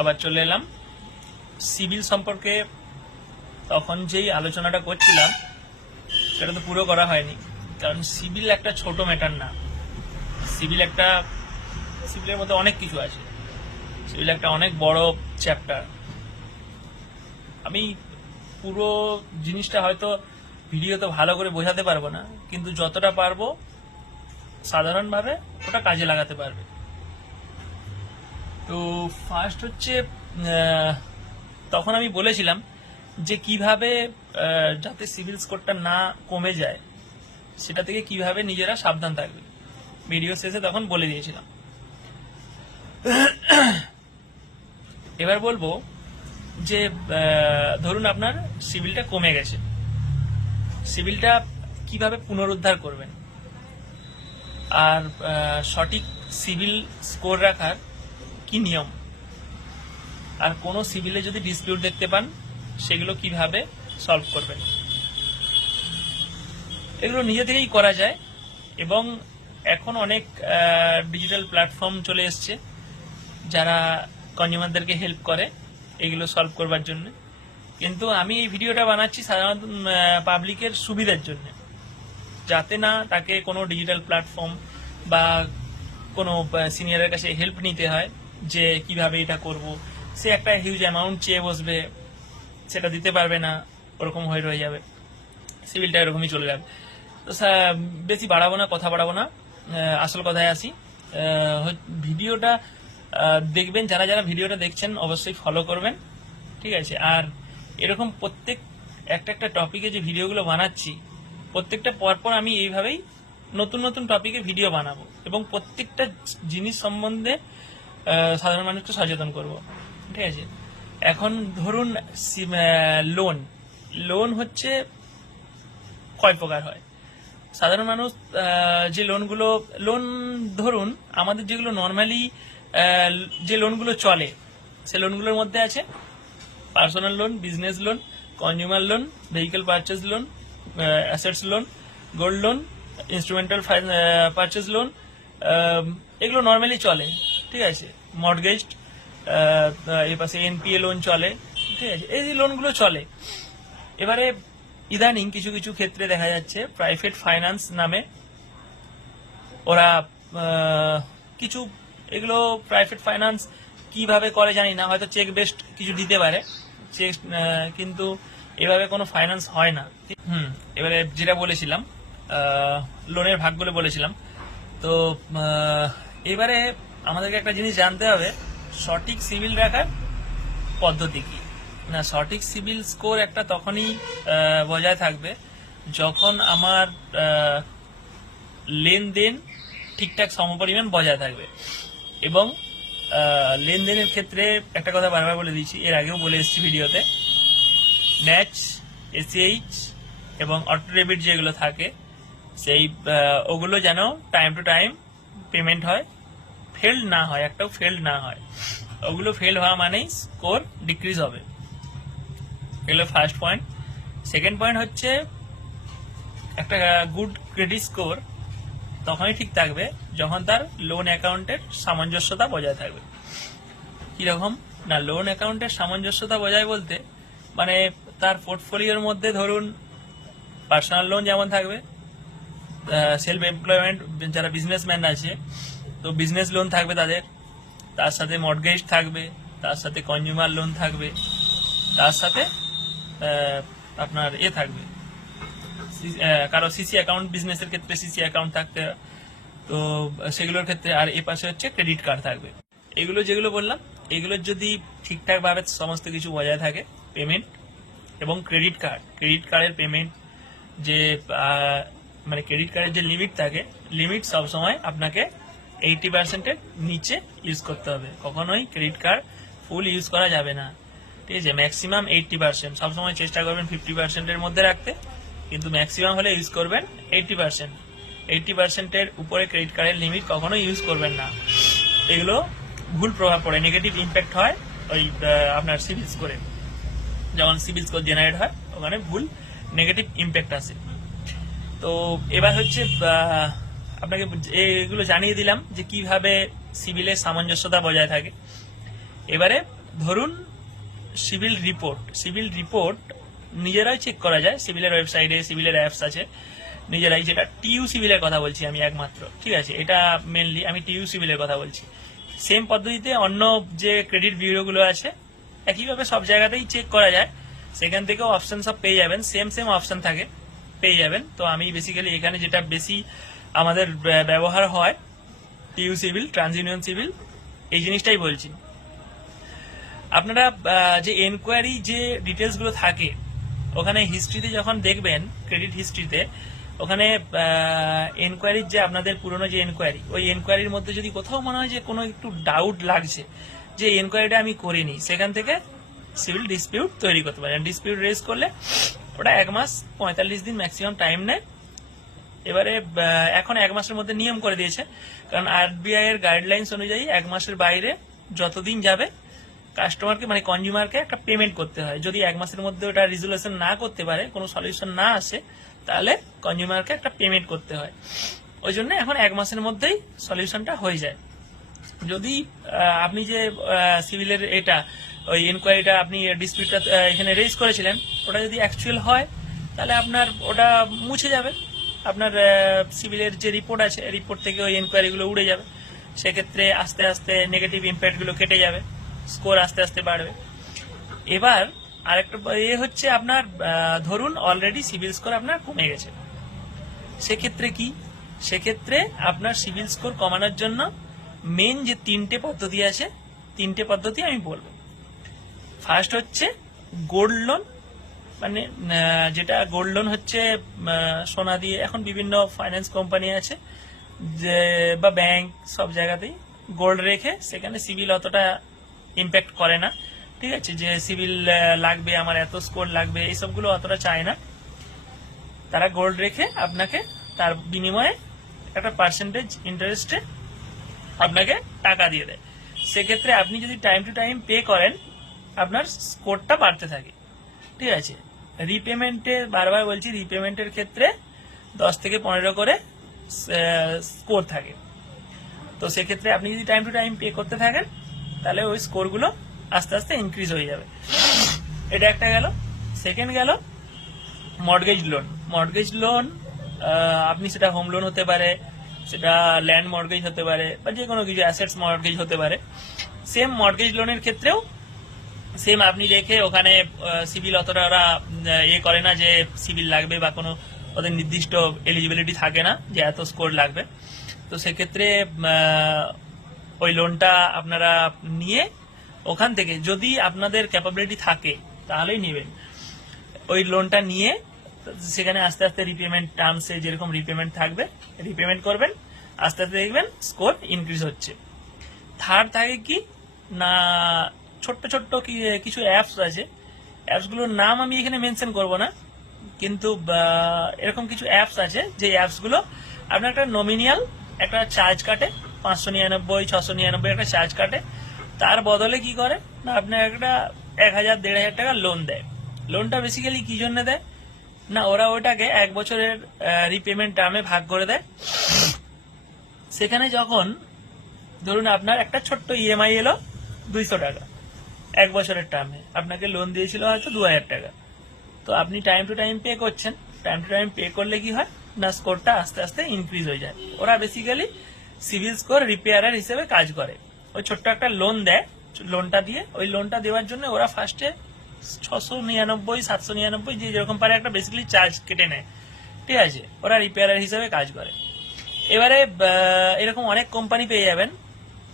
আবার চলে এলাম। সিভিল সম্পর্কে তখন যেই আলোচনাটা করছিলাম, সেটা তো পুরো করা হয়নি। কারণ সিভিল একটা ছোট ম্যাটার না। সিভিল একটা, সিভিলের মধ্যে অনেক কিছু আছে। সিভিল একটা অনেক বড় চ্যাপ্টার আমি পুরো জিনিসটা হয়তো ভিডিওতে ভালো করে বোঝাতে পারব না, কিন্তু যতটা পারব সাধারণভাবে ওটা কাজে লাগাতে পারবে। তো ফার্স্ট হচ্ছে তখন আমি বলেছিলাম যে কীভাবে যাতে সিভিল স্কোরটা না কমে যায়, সেটা থেকে কীভাবে নিজেরা সাবধান থাকবে। ভিডিও শেষে তখন বলে দিয়েছিলাম। এবার বলব যে ধরুন আপনার সিভিলটা কমে গেছে। সিভিলটা কীভাবে পুনরুদ্ধার করবেন? আর সঠিক সিভিল স্কোর রাখার কি নিয়ম? আর কোনো সিভিলে যদি ডিসপিউট দেখতে পান, সেগুলো কীভাবে সলভ করবেন? এগুলো নিজে থেকেই করা যায় এবং এখন অনেক ডিজিটাল প্ল্যাটফর্ম চলে এসছে যারা কনজিউমারদেরকে হেল্প করে এগুলো সলভ করবার জন্য। কিন্তু আমি এই ভিডিওটা বানাচ্ছি সাধারণত পাবলিকের সুবিধার জন্য। যাতে না তাকে কোনো ডিজিটাল প্ল্যাটফর্ম বা কোনো সিনিয়রের কাছে হেল্প নিতে হয়। যে কীভাবে এটা করব। সে একটা হিউজ অ্যামাউন্ট চেয়ে বসবে, সেটা দিতে পারবে না, ওরকম হয়ে রয়ে যাবে। সিভিলটা এরকমই চলে যাবে। তো বেশি বাড়াবো না, কথা বাড়াবো না আসল কথায় আসি। ভিডিওটা দেখবেন, যারা যারা ভিডিওটা দেখছেন, অবশ্যই ফলো করবেন, ঠিক আছে? আর এরকম প্রত্যেক, একটা একটা টপিকে যে ভিডিওগুলো বানাচ্ছি, প্রত্যেকটা পরপর আমি এইভাবেই নতুন নতুন টপিকে ভিডিও বানাবো। এবং প্রত্যেকটা জিনিস সম্বন্ধে সাধারণ মানুষকে সচেতন করব। ঠিক আছে? এখন ধরুন লোন লোন হচ্ছে কয় প্রকার হয়? সাধারণ মানুষ যে লোনগুলো লোন ধরুন, আমাদের যেগুলো নর্মালি যে লোনগুলো চলে, সে লোনগুলোর মধ্যে আছে personal loan business loan consumer loan vehicle purchase loan assets loan gold loan instrumental purchase loan এগুলো নর্মালি চলে। ঠিক আছে? মর্গেজ এর পাশে এনপিএ লোন চলে, ঠিক আছে? এই লোনগুলো চলে। এবারে ইদানিং কিছু কিছু ক্ষেত্রে দেখা যাচ্ছে প্রাইভেট ফাইন্যান্স নামে ওরা কিছু এগুলো প্রাইভেট ফাইন্যান্স কীভাবে করে জানি না, হয়তো চেক বেসড কিছু দিতে পারে। চেক কিন্তু এভাবে কোনো ফাইন্যান্স হয় না। হুম, এবারে যেটা বলেছিলাম লোনের ভাগগুলো বলেছিলাম। তো এবারে আমাদেরকে একটা জিনিস জানতে হবে, সঠিক সিভিল রাখার পদ্ধতি কি? না, সঠিক সিভিল স্কোর একটা তখনই বজায় থাকবে যখন আমার লেনদেন ঠিকঠাক সমপরিমাণ বজায় থাকবে। এবং লেনদেনের ক্ষেত্রে একটা কথা বারবার বলে দিয়েছি এর আগেও বলে এসেছি ভিডিওতে, ন্যাচ, এসিএইচ এবং অটো ডেবিট যেগুলো থাকে, সেই ওগুলো যেন টাইম টু টাইম পেমেন্ট হয়। ফেল্ড না হয়, একটাও ফেল্ড না হয়, ওগুলো ফেল হওয়া মানেই স্কোর ডিক্রিজ হবে। এগুলো ফার্স্ট পয়েন্ট সেকেন্ড পয়েন্ট হচ্ছে, একটা গুড ক্রেডিট স্কোর তখনই ঠিক থাকবে যখন তার লোন অ্যাকাউন্টের সামঞ্জস্যতা বজায় থাকবে। কীরকম? না লোন অ্যাকাউন্টের সামঞ্জস্যতা বজায় বলতে মানে তার পোর্টফোলিওর মধ্যে ধরুন পার্সোনাল লোন যেমন থাকবে সেলফ এমপ্লয়মেন্ট যারা বিজনেসম্যান আছে তো বিজনেস লোন থাকবে তাদের। তার সাথে মর্গেজ থাকবে, তার সাথে কনজিউমার লোন থাকবে, তার সাথে আপনার এ থাকবে। কারও সিসি অ্যাকাউন্ট বিজনেসের ক্ষেত্রে সিসি অ্যাকাউন্ট থাকতে, তো সেগুলোর ক্ষেত্রে আর এ পাশে হচ্ছে ক্রেডিট কার্ড থাকবে। এগুলো যেগুলো বললাম, এগুলোর যদি ঠিকঠাক ভাবে সমস্ত কিছু বজায় থাকে পেমেন্ট এবং ক্রেডিট কার্ড ক্রেডিট কার্ডের পেমেন্ট যে মানে ক্রেডিট কার্ডের যে লিমিট থাকে লিমিট সবসময় আপনাকে এইটি পার্সেন্টের নিচে ইউজ করতে হবে। কখনোই ক্রেডিট কার্ড ফুল ইউজ করা যাবে না। ঠিক আছে? ম্যাক্সিমাম এইটটি পার্সেন্ট সবসময় চেষ্টা করবেন ফিফটি পার্সেন্টের মধ্যে রাখতে। কিন্তু ম্যাক্সিমাম হলে ইউজ করবেন এইটটি পার্সেন্ট এইটটি পার্সেন্টের উপরে ক্রেডিট কার্ডের লিমিট কখনোই ইউজ করবেন না। এগুলো ভুল প্রভাব পড়ে। নেগেটিভ ইম্প্যাক্ট হয় ওই আপনার সিভিল স্কোরে যেমন সিভিল স্কোর জেনারেট হয়, ওখানে ভুল নেগেটিভ ইম্প্যাক্ট আসে। তো এবার হচ্ছে আপনাকে এগুলো জানিয়ে দিলাম যে কীভাবে সিভিলের সামঞ্জস্যতা বজায় থাকে। এবারে ধরুন সিভিল রিপোর্ট। সিভিল রিপোর্ট নিজেরাই চেক করা যায়। সিভিলের ওয়েবসাইটে সিভিলের অ্যাপস আছে। নিজেরাই যেটা টিইউ সিভিলের কথা বলছি আমি একমাত্র, ঠিক আছে? এটা মেনলি আমি টিইউ সিভিলের কথা বলছি। সেম পদ্ধতিতে অন্য যে ক্রেডিট ব্যুরোগুলো আছে, একইভাবে সব জায়গাতেই চেক করা যায়। সেখান থেকেও অপশন সব পেয়ে যাবেন। সেম সেম অপশন থাকে, পেয়ে যাবেন। তো আমি বেসিক্যালি এখানে যেটা বেশি আমাদের ব্যবহার হয় TU CIBIL TransUnion CIBIL, এই জিনিসটাই বলছি। আপনারা যে এনকোয়ারি যে ডিটেলসগুলো থাকে, ওখানে হিস্ট্রিতে যখন দেখবেন ক্রেডিট হিস্ট্রিতে ওখানে এনকোয়ারির যে আপনাদের পুরনো যে এনকোয়ারি ওই এনকোয়ারির মধ্যে যদি কোথাও মনে হয় যে কোনো একটু ডাউট লাগছে, যে এনকোয়ারিটা আমি করিনি, সেখান থেকে সিভিল ডিসপিউট তৈরি করতে পারেন। ডিসপিউট রেজ করলে ওটা এক মাস পঁয়তাল্লিশ দিন ম্যাক্সিমাম টাইম নেয়। এবারে এখন এক মাসের মধ্যে নিয়ম করে দিয়েছে। কারণ আরবিআই এর গাইডলাইন্স অনুযায়ী এক মাসের বাইরে যতদিন যাবে কাস্টমারকে মানে কনজিউমারকে একটা পেমেন্ট করতে হয়। যদি এক মাসের মধ্যে ওটা রিজলিউশন না করতে পারে, কোনো সলিউশন না আসে, তাহলে কনজিউমারকে একটা পেমেন্ট করতে হয়। ওই জন্য এখন এক মাসের মধ্যেই সলিউশনটা হয়ে যায়। যদি আপনি যে সিভিলের এটা, ওই এনকোয়ারিটা আপনি ডিসপিউটটা এখানে রেজ করেছিলেন, ওটা যদি অ্যাকচুয়াল হয়, তাহলে আপনার ওটা মুছে যাবে। আপনার সিভিলের যে রিপোর্ট আছে রিপোর্ট থেকে ওই এনকোয়ারিগুলো উড়ে যাবে। সেক্ষেত্রে আস্তে আস্তে নেগেটিভ ইম্প্যাক্টগুলো কেটে যাবে স্কোর আস্তে আস্তে বাড়বে। এবার আরেকটা এ হচ্ছে আপনার ধরুন অলরেডি সিভিল স্কোর আপনার কমে গেছে। সেক্ষেত্রে কি? সেক্ষেত্রে আপনার সিভিল স্কোর কমানোর জন্য মেন যে তিনটে পদ্ধতি আছে, তিনটে পদ্ধতি আমি বলব। ফার্স্ট হচ্ছে গোল্ড লোন মানে যেটা গোল্ড লোন হচ্ছে সোনা দিয়ে। এখন বিভিন্ন ফাইন্যান্স কোম্পানি আছে, যে, বা ব্যাংক সব জায়গাতেই গোল্ড রেখে সেখানে সিভিল অতটা ইম্প্যাক্ট করে না। ঠিক আছে? যে সিভিল লাগবে, আমার এত স্কোর লাগবে, এইসবগুলো অতটা চায় না। তারা গোল্ড রেখে আপনাকে তার বিনিময়ে একটা পার্সেন্টেজ ইন্টারেস্টে আপনাকে টাকা দিয়ে দেয়। সেক্ষেত্রে আপনি যদি টাইম টু টাইম পে করেন, আপনার স্কোরটা বাড়তে থাকে। ঠিক আছে। রিপেমেন্টে বারবার বলছি রিপেমেন্টের ক্ষেত্রে দশ থেকে পনেরো করে স্কোর থাকে। তো সেক্ষেত্রে আপনি যদি টাইম টু টাইম পে করতে থাকেন, তাহলে ওই স্কোরগুলো আস্তে আস্তে ইনক্রিজ হয়ে যাবে। এটা একটা গেল। সেকেন্ড গেল মর্গেজ লোন মর্গেজ লোন আপনি সেটা হোম লোন হতে পারে, সেটা ল্যান্ড মর্গেজ হতে পারে, বা যে কোনো কিছু অ্যাসেটস মর্গেজ হতে পারে। সেম মর্গেজ লোনের ক্ষেত্রেও সেম আপনি রেখে ওখানে সিভিল অতটা ওরা করে না যে সিভিল লাগবে বা কোনো ওদের নির্দিষ্ট এলিজিবিলিটি থাকে না যে এত স্কোর লাগবে। তো সেক্ষেত্রে ওই লোনটা আপনারা নিয়ে ওখান থেকে যদি আপনাদের ক্যাপাবিলিটি থাকে, তাহলেই নেবেন। ওই লোনটা নিয়ে সেখানে আস্তে আস্তে রিপেমেন্ট টার্মসে যেরকম রিপেমেন্ট থাকবে রিপেমেন্ট করবেন, আস্তে আস্তে দেখবেন স্কোর ইনক্রিজ হচ্ছে। থার্ড থাকে কি, না ছোট্ট ছোট্ট কিছু অ্যাপস আছে। অ্যাপসগুলোর নাম আমি এখানে মেনশন করব না, কিন্তু এরকম কিছু অ্যাপস আছে, যে অ্যাপসগুলো আপনার একটা নমিনিয়াল একটা চার্জ কাটে, পাঁচশো নিরানব্বই, ছশো নিরানব্বই একটা চার্জ কাটে। তার বদলে কি করে? না, আপনার একটা এক হাজার দেড় হাজার টাকা লোন দেয়। লোনটা বেসিক্যালি কি জন্য দেয়? না, ওরা ওটাকে এক বছরের রিপেমেন্ট টার্মে ভাগ করে দেয়। সেখানে যখন, ধরুন আপনার একটা ছোট্ট ইএমআই এলো দুইশো টাকা। এক বছরের টার্মে আপনাকে লোন দিয়েছিল হয়তো দু হাজার টাকা। তো আপনি টাইম টু টাইম পে করছেন। টাইম টু টাইম পে করলে কি হয়? না স্কোরটা আস্তে আস্তে ইনক্রিজ হয়ে যায়। ওরা বেসিক্যালি সিভিল স্কোর রিপেয়ারার হিসেবে কাজ করে। ওই ছোট্ট একটা লোন দেয়। লোনটা দিয়ে, ওই লোনটা দেওয়ার জন্য ওরা ফার্স্টে ছশো নিরানব্বই, সাতশো নিরানব্বই, যে যেরকম পারে একটা বেসিক্যালি চার্জ কেটে নেয়। ঠিক আছে? ওরা রিপেয়ারার হিসেবে কাজ করে। এবারে এরকম অনেক কোম্পানি পেয়ে যাবেন।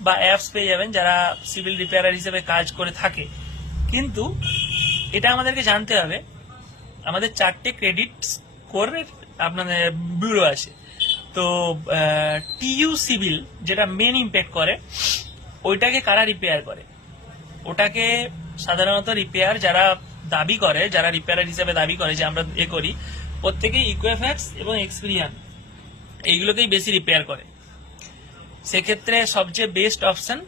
বা অ্যাপস পেয়ে যাবেন যারা সিভিল রিপেয়ারার হিসেবে কাজ করে থাকে। কিন্তু এটা আমাদেরকে জানতে হবে, আমাদের চারটে ক্রেডিট স্কোরের আপনাদের ব্যুরো আছে। তো টিইউ সিভিল যেটা মেন ইম্প্যাক্ট করে, ওইটাকে কারা রিপেয়ার করে? ওটাকে সাধারণত রিপেয়ার যারা দাবি করে, যারা রিপেয়ার হিসেবে দাবি করে যে আমরা এ করি, প্রত্যেকেই ইকুয়েফ্যাক্স এবং এক্সপিরিয়ান এইগুলোকেই বেশি রিপেয়ার করে। সেক্ষেত্রে সবচেয়ে বেস্ট অপশন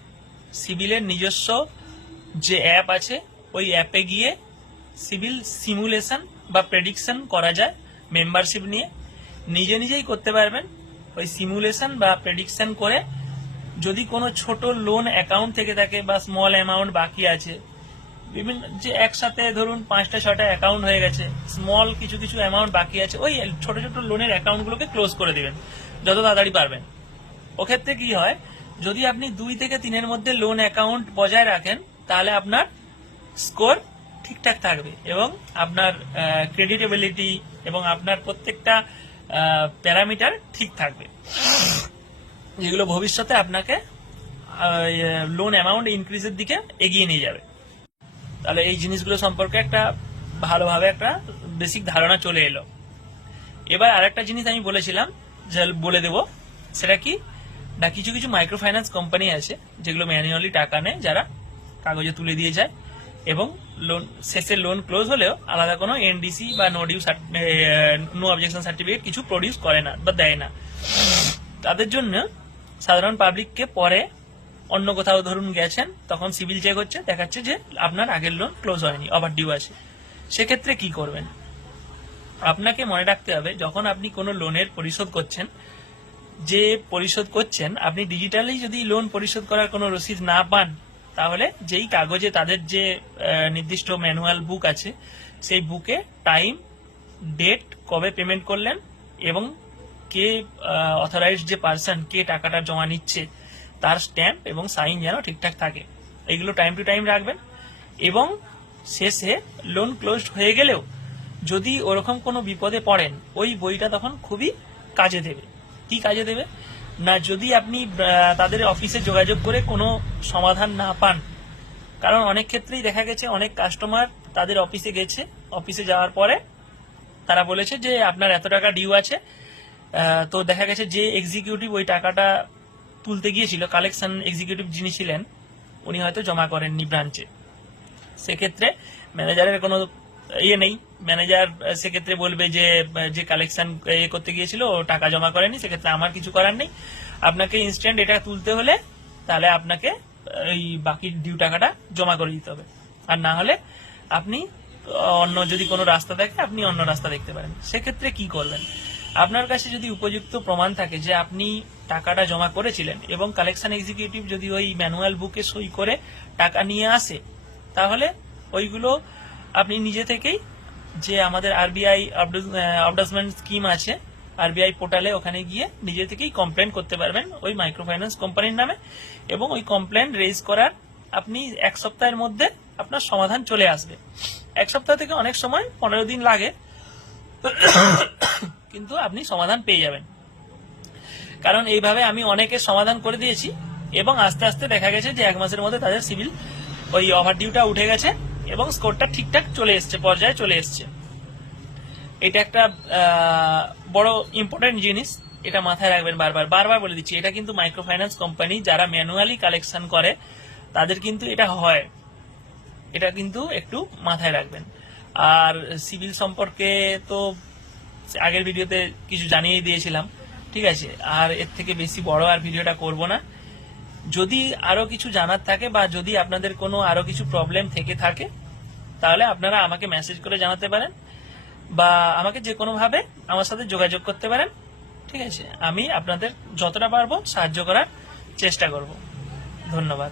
সিভিলের নিজস্ব যে অ্যাপ আছে, ওই অ্যাপে গিয়ে সিভিল সিমুলেশন বা প্রেডিকশন করা যায় মেম্বারশিপ নিয়ে। নিজে নিজেই করতে পারবেন। ওই সিমুলেশন বা প্রেডিকশন করে যদি কোনো ছোট লোন অ্যাকাউন্ট থেকে থাকে বা স্মল অ্যামাউন্ট বাকি আছে, বিভিন্ন যে একসাথে ধরুন পাঁচটা ছয়টা অ্যাকাউন্ট হয়ে গেছে স্মল কিছু কিছু অ্যামাউন্ট বাকি আছে, ওই ছোট ছোট লোনের অ্যাকাউন্টগুলোকে ক্লোজ করে দিবেন, যত তাড়াতাড়ি পারবেন। ওক্ষেত্রে কি হয়? যদি আপনি দুই থেকে তিনের মধ্যে লোন অ্যাকাউন্ট বজায় রাখেন, তাহলে আপনার স্কোর ঠিকঠাক থাকবে এবং আপনার ক্রেডিটেবিলিটি এবং আপনার প্রত্যেকটা প্যারামিটার ঠিক থাকবে। যেগুলো ভবিষ্যতে আপনাকে লোন অ্যামাউন্ট ইনক্রিজের দিকে এগিয়ে নিয়ে যাবে। তাহলে এই জিনিসগুলো সম্পর্কে একটা ভালোভাবে একটা বেসিক ধারণা চলে এলো। এবার আরেকটা জিনিস আমি বলেছিলাম বলে দেব, সেটা কি? না, কিছু কিছু মাইক্রো ফাইন্যান্স কোম্পানি আছে, যেগুলো ম্যানুয়ালি টাকা নেয়, যারা কাগজে তুলে দিয়ে যায়, এবং লোন শেষে লোন ক্লোজ হলেও আলাদা কোনো এনডিসি বা no due no objection certificate কিছু প্রডিউস করে না বা দেয় না। তাদের জন্য সাধারণ পাবলিককে পরে অন্য কোথাও ধরুন গেছেন, তখন সিভিল চেক হচ্ছে, দেখাচ্ছে যে আপনার আগের লোন ক্লোজ হয়নি ওভার ডিউ আছে। সেক্ষেত্রে কি করবেন? আপনাকে মনে রাখতে হবে, যখন আপনি কোনো লোনের পরিশোধ করছেন যে পরিশোধ করছেন, আপনি ডিজিটালি যদি লোন পরিশোধ করার কোনো রসিদ না পান, তাহলে যেই কাগজে তাদের যে নির্দিষ্ট ম্যানুয়াল বুক আছে, সেই বুকে টাইম ডেট কবে পেমেন্ট করলেন এবং কে অথরাইজ যে পার্সন কে টাকাটা জমা নিচ্ছে, তার স্ট্যাম্প এবং সাইন যেন ঠিকঠাক থাকে। এইগুলো টাইম টু টাইম রাখবেন এবং শেষে লোন ক্লোজড হয়ে গেলেও যদি ওরকম কোনো বিপদে পড়েন, ওই বইটা তখন খুবই কাজে দেবে। কি কাজে দেবে? না, যদি আপনি তাদের অফিসে যোগাযোগ করে কোনো সমাধান না পান, কারণ অনেক ক্ষেত্রেই দেখা গেছে, অনেক কাস্টমার তাদের অফিসে গেছে, অফিসে যাওয়ার পরে তারা বলেছে যে, আপনার এত টাকা ডিউ আছে। তো দেখা গেছে যে এক্সিকিউটিভ ওই টাকাটা তুলতে গিয়েছিল কালেকশন এক্সিকিউটিভ যিনি ছিলেন, উনি হয়তো জমা করেননি ব্রাঞ্চে সেক্ষেত্রে ম্যানেজারের কোনো ইয়ে নেই। ম্যানেজার সেক্ষেত্রে বলবে যে যে কালেকশন ইয়ে করতে গিয়েছিল, ও টাকা জমা করেনি, সেক্ষেত্রে আমার কিছু করার নেই। আপনাকে ইনস্ট্যান্ট এটা তুলতে হলে, তাহলে আপনাকে এই বাকি ডিউ টাকাটা জমা করে দিতে হবে। আর না হলে আপনি অন্য যদি কোনো রাস্তা থাকে আপনি অন্য রাস্তা দেখতে পারেন। সেক্ষেত্রে কি করবেন? আপনার কাছে যদি উপযুক্ত প্রমাণ থাকে যে আপনি টাকাটা জমা করেছিলেন এবং কালেকশন এক্সিকিউটিভ যদি ওই ম্যানুয়াল বুকে সই করে টাকা নিয়ে আসে, তাহলে ওইগুলো আপনি নিজে থেকেই যে আমাদের আরবিআই অবডাসমেন্ট স্কিম আছে আরবিআই পোর্টালে ওখানে গিয়ে নিজে থেকেই কমপ্লেন করতে পারবেন ওই মাইক্রো ফাইন্যান্স কোম্পানির নামে এবং ওই কমপ্লেন রেজ করার আপনি এক সপ্তাহের মধ্যে আপনার সমাধান চলে আসবে। এক সপ্তাহ থেকে অনেক সময় পনেরো দিন লাগে, কিন্তু আপনি সমাধান পেয়ে যাবেন। কারণ এইভাবে আমি অনেকের সমাধান করে দিয়েছি এবং আস্তে আস্তে দেখা গেছে যে এক মাসের মধ্যে তাদের সিভিল ওই ওভার ডিউটা উঠে গেছে। এবং স্কোরটা ঠিকঠাক চলে এসছে, পর্যায়ে চলে এসছে। এটা একটা বড় ইম্পর্টেন্ট জিনিস, এটা মাথায় রাখবেন বারবার। বারবার বলে দিচ্ছি, এটা কিন্তু মাইক্রো ফাইন্যান্স কোম্পানি যারা ম্যানুয়ালি কালেকশন করে, তাদের কিন্তু এটা হয়। এটা কিন্তু একটু মাথায় রাখবেন। আর সিভিল সম্পর্কে তো আগের ভিডিওতে কিছু জানিয়ে দিয়েছিলাম, ঠিক আছে? আর এর থেকে বেশি বড় আর ভিডিওটা করব না। যদি আরও কিছু জানার থাকে বা যদি আপনাদের কোনো আরও কিছু প্রবলেম থেকে থাকে, তাহলে আপনারা আমাকে মেসেজ করে জানাতে পারেন বা আমাকে যে কোনো ভাবে আমার সাথে যোগাযোগ করতে পারেন। ঠিক আছে? আমি আপনাদের যতটা পারব সাহায্য করার চেষ্টা করব। ধন্যবাদ।